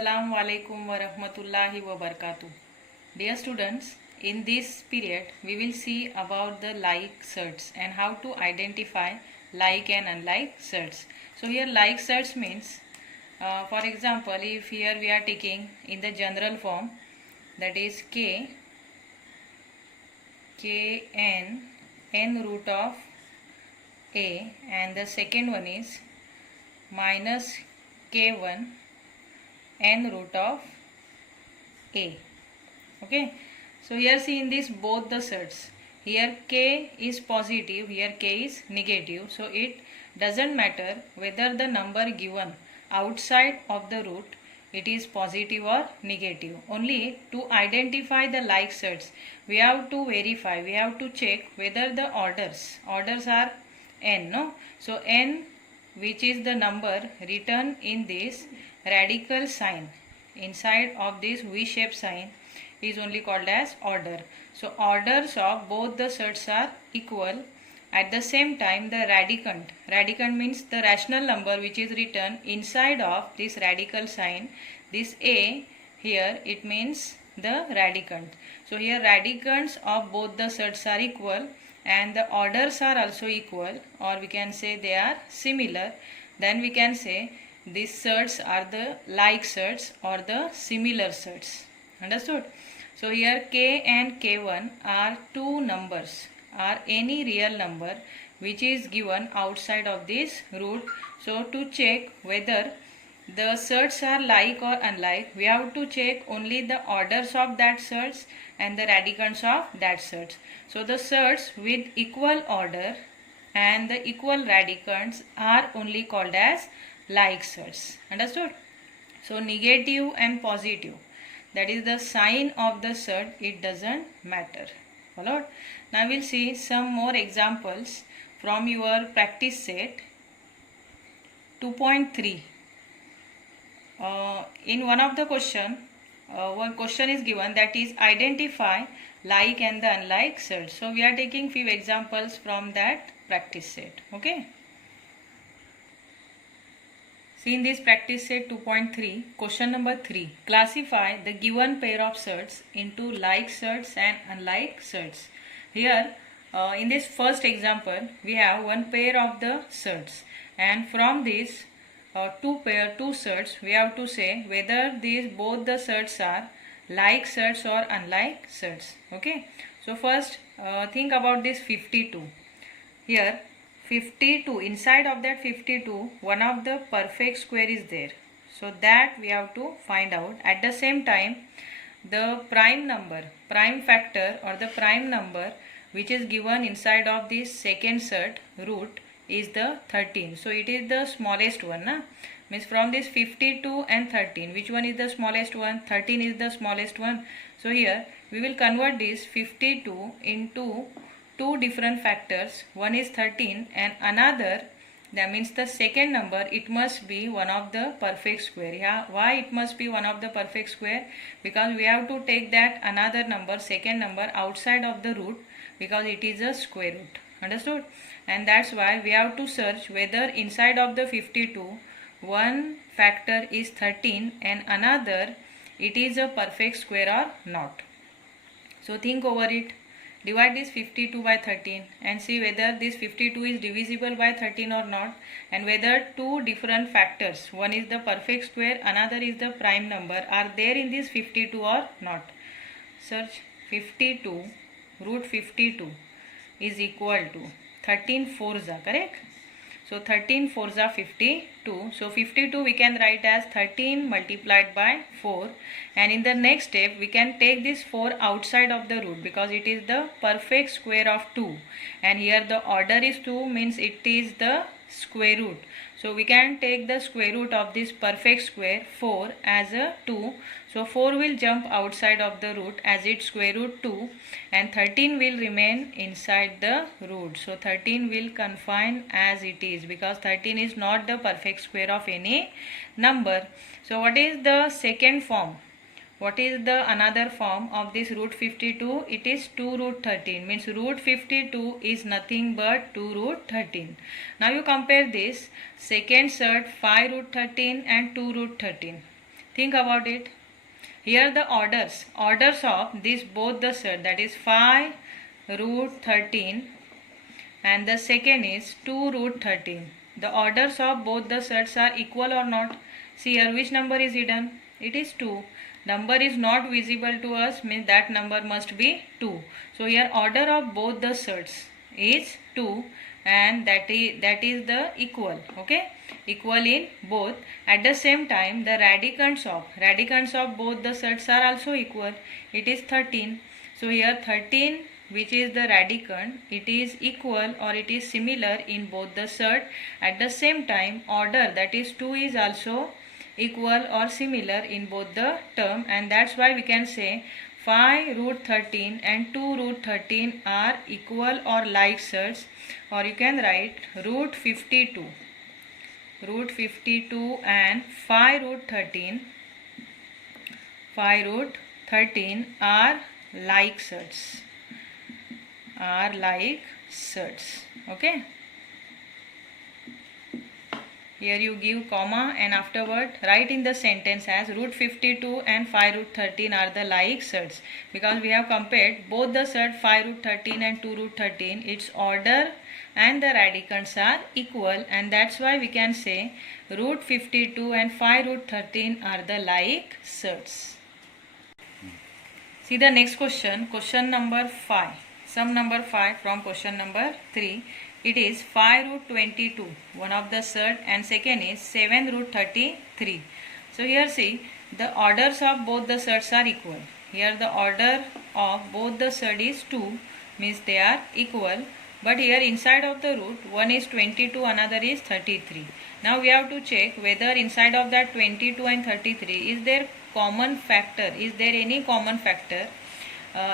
Assalamu alaikum wa rahmatullahi wa barakatuh. Dear students, in this period we will see about the like search and how to identify like and unlike search. So here like search means, for example, if here we are taking in the general form, that is k n root of a, and the second one is minus k1 n root of a. Okay, so here see in this both the sets, here k is positive, here k is negative, so it doesn't matter whether the number given outside of the root it is positive or negative. Only to identify the like sets we have to verify, we have to check whether the orders are n, no? So n, which is the number written in this radical sign inside of this V-shaped sign, is only called as order. So orders of both the sets are equal. At the same time, the radicand means the rational number which is written inside of this radical sign, this a here, it means the radicand. So here radicands of both the sets are equal and the orders are also equal, or we can say they are similar. Then we can say these sets are the like sets or the similar sets. Understood? So here k and k1 are two numbers, are any real number which is given outside of this root. So to check whether the sets are like or unlike, we have to check only the orders of that sets and the radicands of that sets. So the sets with equal order and the equal radicands are only called as like sets. Understood? So negative and positive, that is the sign of the set, it doesn't matter. Followed? Now we'll see some more examples from your practice set 2.3. In one of the one question is given, that is identify like and the unlike sets. So we are taking few examples from that practice set. Okay. See in this practice set 2.3, question number 3. Classify the given pair of sets into like sets and unlike sets. Here in this first example we have one pair of the sets, and from this two sets we have to say whether these both the sets are like sets or unlike sets. Okay. So first think about this 52. Here 52, inside of that 52 one of the perfect square is there, so that we have to find out. At the same time, the prime factor or the prime number which is given inside of this second set root is the 13. So it is the smallest one, na? Means from this 52 and 13, which one is the smallest one? 13 is the smallest one. So here we will convert this 52 into two different factors. One is 13 and another, that means the second number, it must be one of the perfect square. Yeah, why it must be one of the perfect square? Because we have to take that another number, second number, outside of the root, because it is a square root. Understood? And that's why we have to search whether inside of the 52 one factor is 13 and another it is a perfect square or not. So think over it. Divide this 52 by 13 and see whether this 52 is divisible by 13 or not, and whether two different factors, one is the perfect square, another is the prime number, are there in this 52 or not. Search 52, root 52 is equal to 13 fours are correct. So 13 fours are 52. So 52 we can write as 13 multiplied by 4, and in the next step we can take this 4 outside of the root because it is the perfect square of 2, and here the order is 2, means it is the square root. So we can take the square root of this perfect square 4 as a 2. So 4 will jump outside of the root as its square root 2, and 13 will remain inside the root. So 13 will confine as it is because 13 is not the perfect square of any number. So what is the second form? What is the another form of this root 52? It is 2 root 13, means root 52 is nothing but 2 root 13. Now you compare this second set 5 root 13 and 2 root 13. Think about it. Here the orders of this both the set, that is 5 root 13 and the second is 2 root 13. The orders of both the sets are equal or not? See here, which number is hidden? It is 2. Number is not visible to us, means that number must be 2. So here order of both the sets is 2 and that is the equal. Okay, equal in both. At the same time the radicands of both the sets are also equal. It is 13. So here 13, which is the radicand, it is equal or it is similar in both the set. At the same time order, that is 2, is also equal or similar in both the term, and that's why we can say 5 root 13 and 2 root 13 are equal or like sets. Or you can write root 52 and 5 root 13 are like sets. Okay, here you give comma and afterward write in the sentence as root 52 and 5 root 13 are the like sets, because we have compared both the set 5 root 13 and 2 root 13, its order and the radicands are equal, and that's why we can say root 52 and 5 root 13 are the like sets. See the next question, question number 5. Sum number 5 from question number 3. It is 5 root 22, one of the set, and second is 7 root 33. So here see, the orders of both the sets are equal. Here the order of both the set is 2, means they are equal. But here inside of the root, one is 22, another is 33. Now we have to check whether inside of that 22 and 33, is there common factor? Is there any common factor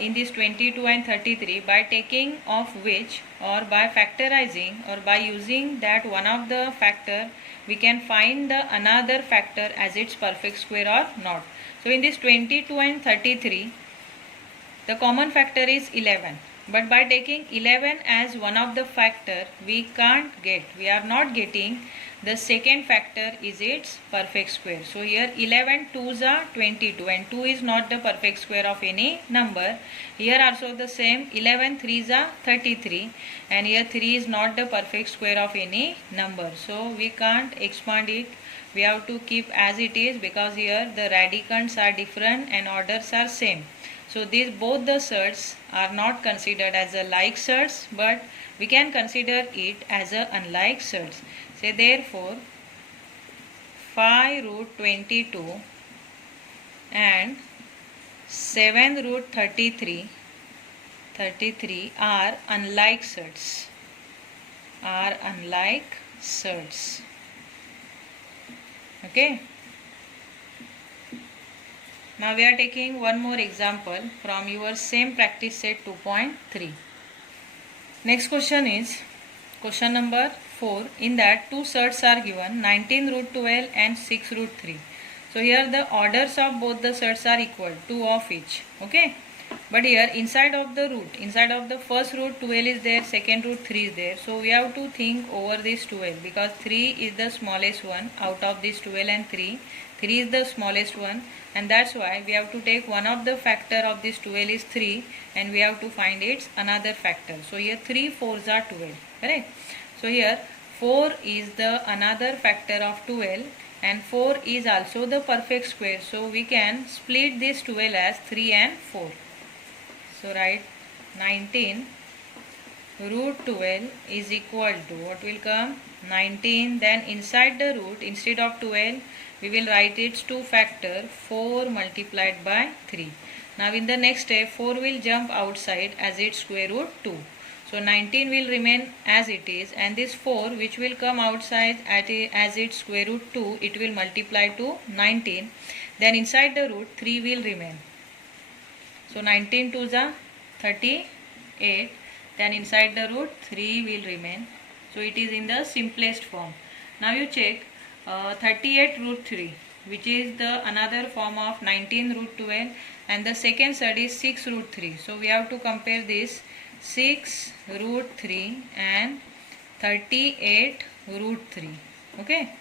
in this 22 and 33, by taking of which or by factorizing or by using that one of the factor we can find the another factor as its perfect square or not. So in this 22 and 33, the common factor is 11. But by taking 11 as one of the factor, we are not getting the second factor is its perfect square. So here 11 2s are 22 and 2 is not the perfect square of any number. Here also the same, 11 3s are 33 and here 3 is not the perfect square of any number. So we can't expand it. We have to keep as it is, because here the radicands are different and orders are same. So these both the sets are not considered as a like sets, but we can consider it as a unlike sets. Say therefore 5 root 22 and 7 root 33 are unlike sets. Okay. Now we are taking one more example from your same practice set 2.3. Next question is question number 4. In that two sets are given, 19 root 12 and 6 root 3. So here the orders of both the sets are equal, 2 of each. Okay. But here inside of the first root 12 is there, second root 3 is there. So we have to think over this 12, because 3 is the smallest one out of this 12 and 3. 3 is the smallest one, and that's why we have to take one of the factor of this 12 is 3 and we have to find its another factor. So here 3 4s are 12. Correct. So here 4 is the another factor of 12 and 4 is also the perfect square. So we can split this 12 as 3 and 4. So write 19 root 12 is equal to, what will come? 19. Then inside the root, instead of 12, we will write its two factor, 4 multiplied by 3. Now in the next step, 4 will jump outside as its square root 2. So 19 will remain as it is, and this 4 which will come outside as its square root 2, it will multiply to 19. Then inside the root, 3 will remain. So 19 2s are 38. Then inside the root 3 will remain. So it is in the simplest form. Now you check 38 root 3, which is the another form of 19 root 12, and the second set is 6 root 3. So we have to compare this 6 root 3 and 38 root 3. Okay.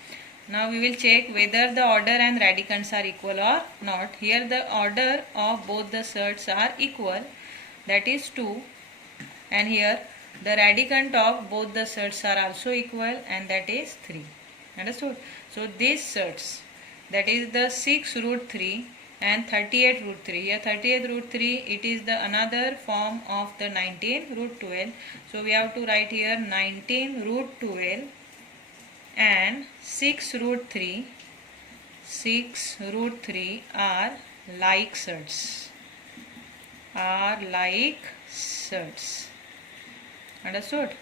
Now we will check whether the order and radicands are equal or not. Here the order of both the surds are equal, that is 2, and here the radicand of both the surds are also equal, and that is 3. Understood? So these surds, that is the 6 root 3 and 38 root 3. Here 38 root 3, it is the another form of the 19 root 12. So we have to write here 19 root 12 and 6 root 3. 6 root 3 are like surds. Understood?